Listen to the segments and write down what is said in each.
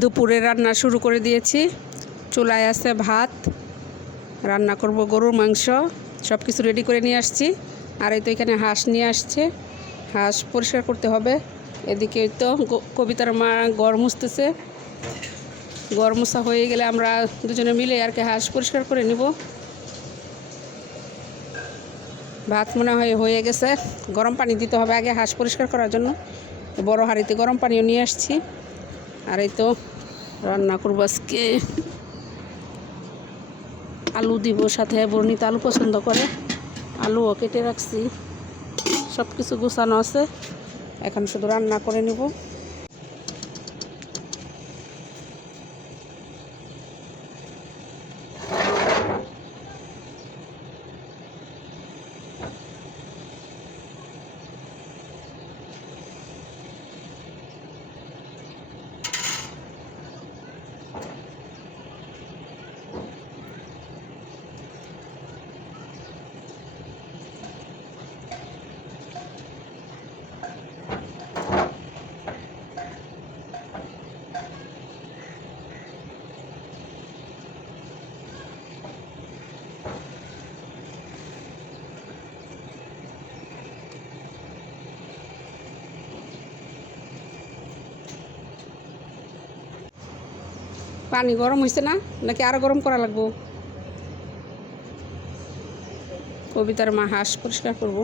দুপুরে রান্না শুরু করে দিয়েছি। চুলায় আছে ভাত, রান্না করব গরুর মাংস সব কিছু রেডি করে নিয়ে আসছি। আর এই তো এখানে হাঁস নিয়ে আসছে। হাঁস পরিষ্কার করতে হবে। এদিকে তো কবিতার মা গড় মুছতেছে। গড় মোছা হয়ে গেলে আমরা দুজনে মিলে আর কি হাঁস পরিষ্কার করে নিব। ভাত মনে হয় হয়ে গেছে। গরম পানি দিতে হবে আগে হাঁস পরিষ্কার করার জন্য। বড় হাঁড়িতে গরম পানিও নিয়ে আসছি। আর এই তো রান্না করব আজকে। আলু দিব সাথে বর্ণিত আলু পছন্দ করে। আলুও কেটে রাখছি। সব কিছু গোছানো আছে। এখন শুধু রান্না করে নিব। পানি গরম হয়েছে না? নাকি আরও গরম করা লাগবো? কবিতার মা হাঁস পরিষ্কার করব।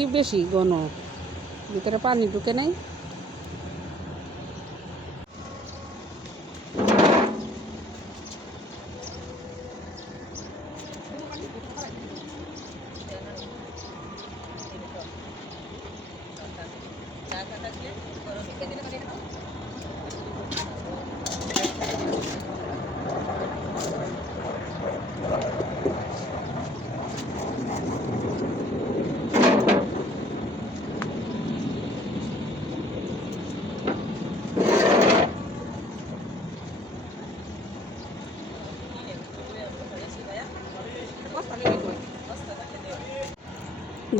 ই বেশি ঘন, ভিতরে পানি ঢুকে নাই।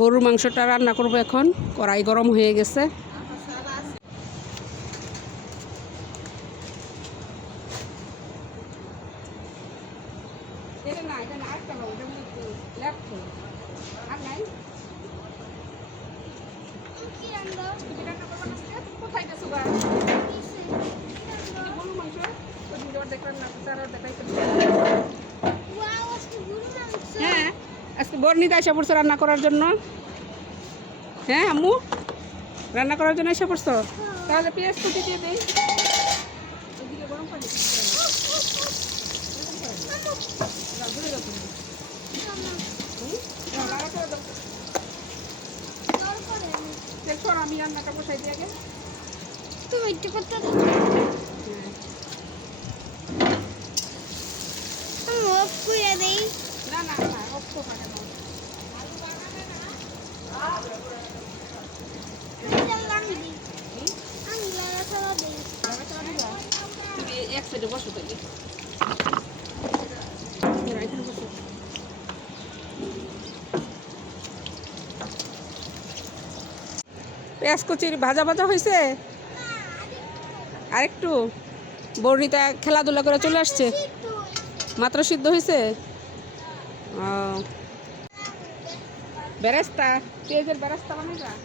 গরুর মাংসটা রান্না করব এখন। কড়াই গরম হয়ে গেছে। হ্যাঁ আজকে বর্ণিতা এসে পড়ছো রান্না করার জন্য। হ্যাঁ আম্মু? রান্না করার জন্য এসে পড়ছো? তাহলে পেঁয়াজ কুটি দিয়ে দিই এদিকে গরম পানি দিতে হবে। হুম? না, লাগাতে হবে। দেখ, সর, আমি রান্নাটা বসাই দিই আগে? তুমি একটু করতে অফ করে দেই। না না না অফ তো না তুমি এক সাইডে বসো তাহলে এখানে বসো পেঁয়াজ কচির ভাজা ভাজা হয়েছে আরেকটু। বর্ণিতা খেলাধুলা করে চলে আসছে। মাত্র সিদ্ধ হয়েছে বেরেস্তা, পেঁয়াজের বেরাস্তা বানাইবা আমি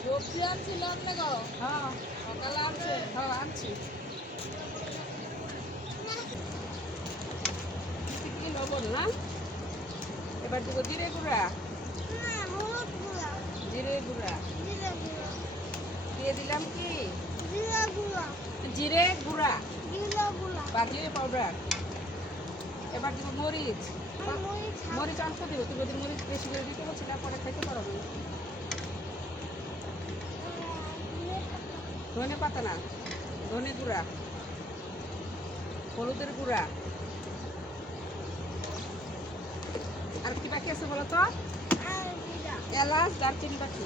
সবজি আনছিলাম না গো হ্যাঁ সকালে আনছে হ্যাঁ আনছি কি লবণ না? এবার দেবো জিরে গুঁড়া? জিরে গুঁড়া। দিয়ে দিলাম কি? জিরা গুঁড়া। বা জিরে পাউডার এবার দিব মরিচ। মরিচ অল্প দেবো তুমি যদি মরিচ বেশি করে দিতে বলছি তারপরে খাইতে পারো। না ধনে পাতা না ধনে গুঁড়া হলুদের গুঁড়া। কি বাকি আছে বলো তো? এলাচ, দারচিনি বাকি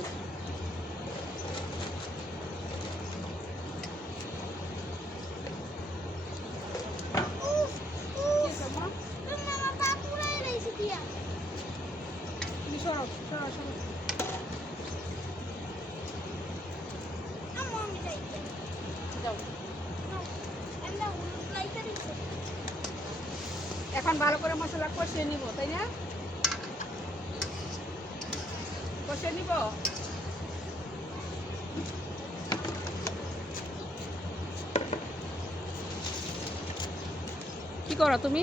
এখন ভালো করে মশলা কষিয়ে নিব, তাই না? কষিয়ে নিব। কি করো তুমি?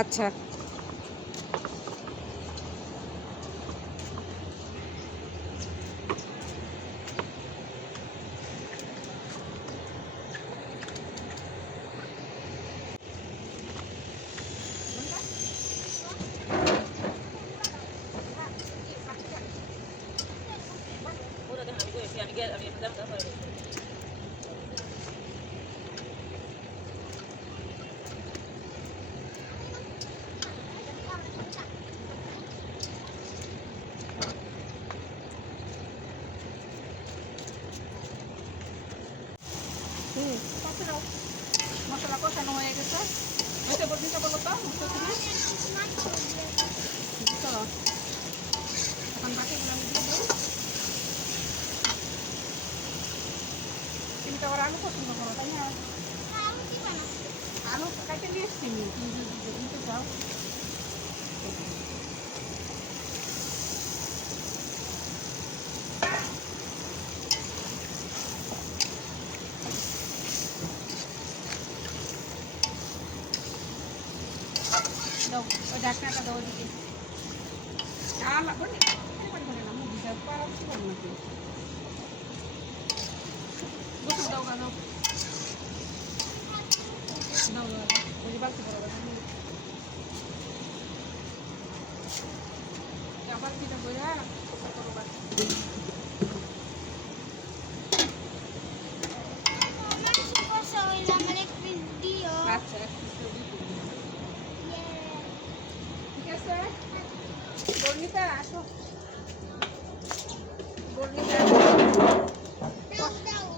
আচ্ছা হুম কষে দাও মশলা কষানো হয়ে গেছে হয়েছে বলতে বলো তো মশলা তুমি চলো এখন বাকিগুলো আমি দিয়ে দিই তুমি তো আবার আলু পছন্দ করো তাই না আলু কাটে নিয়ে এসছি আমি তুমি যদি নিতে চাও দাও ওই ঢাকনাটা দাও ওদিকে আর লাগবে না এবার ধরে না মুখ দিতে পারা ছিল নাকি গোসল দাও গা দাও দাও দাও দাও ওই যে বালতি বড় বালতি আবার দিটা বইরা গোসল করো বালতি আচ্ছা এক piece করে দিই। ঠিক আছে বর্ণিতা আসো বর্ণিতা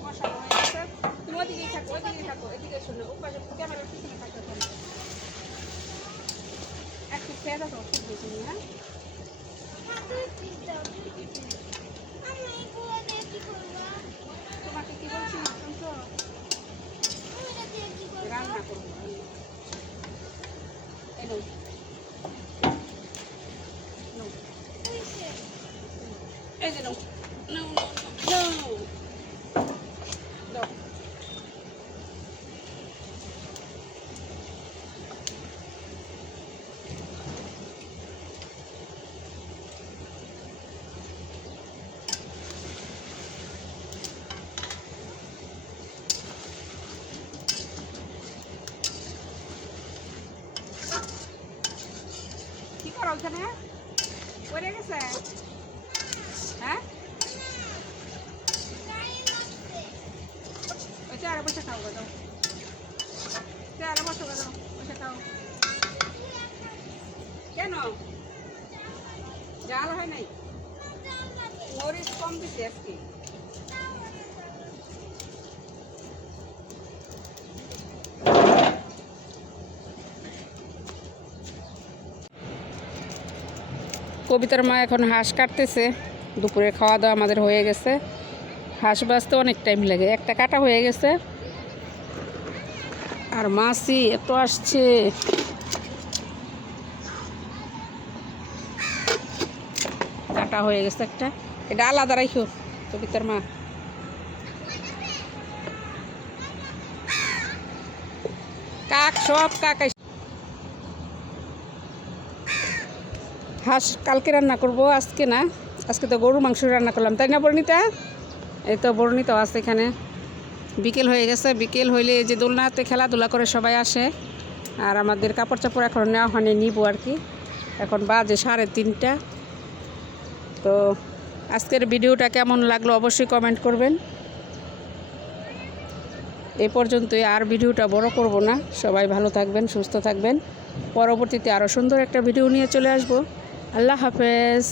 মশালা হয়ে গেছে তুমি ওদিকেই থাকো ওদিকেই থাকো এদিকে শোনো ওপাশে ক্যামেরার পিছনে থাকো তুমি একটু খেয়ে দেখো খুব বেশি নি, হ্যাঁ তোমাকে কি বলছি শুনছো রান্না করব এই যে। নাও, ওখানে পড়ে গেছে? হ্যাঁ? ওই চেয়ারে বসে খাও গো চেয়ারে বসে গো বসে খাও। কেন? জাল হয় নাই? মরিচ কম দিছে আজকে। কবিতার মা এখন হাঁস কাটতেছে। দুপুরে খাওয়া দাওয়া আমাদের হয়ে গেছে। হাঁস বাঁচতে অনেক টাইম লাগে। একটা কাটা হয়ে গেছে। আর মাছি এত আসছে। কাটা হয়ে গেছে একটা। এটা আলাদা রাখো কবিতার মা। কাক, সব কাক হাঁস কালকে রান্না করব, আজকে না, আজকে তো গরু মাংস রান্না করলাম, তাই না বর্ণিতা? এই তো বর্ণিতাও আছে এখানে। বিকেল হয়ে গেছে, বিকেল হইলে যে দোলনাতে খেলাধুলা করে সবাই আসে, আর আমাদের কাপড় চাপড় এখন নেওয়া হয়নি, নিব আর কি। এখন বাজে সাড়ে তিনটা। তো আজকের ভিডিওটা কেমন লাগল অবশ্যই কমেন্ট করবেন। এ পর্যন্তই, আর ভিডিওটা বড় করব না। সবাই ভালো থাকবেন, সুস্থ থাকবেন। পরবর্তীতে আরও সুন্দর একটা ভিডিও নিয়ে চলে আসব। আল্লাহ হাফেজ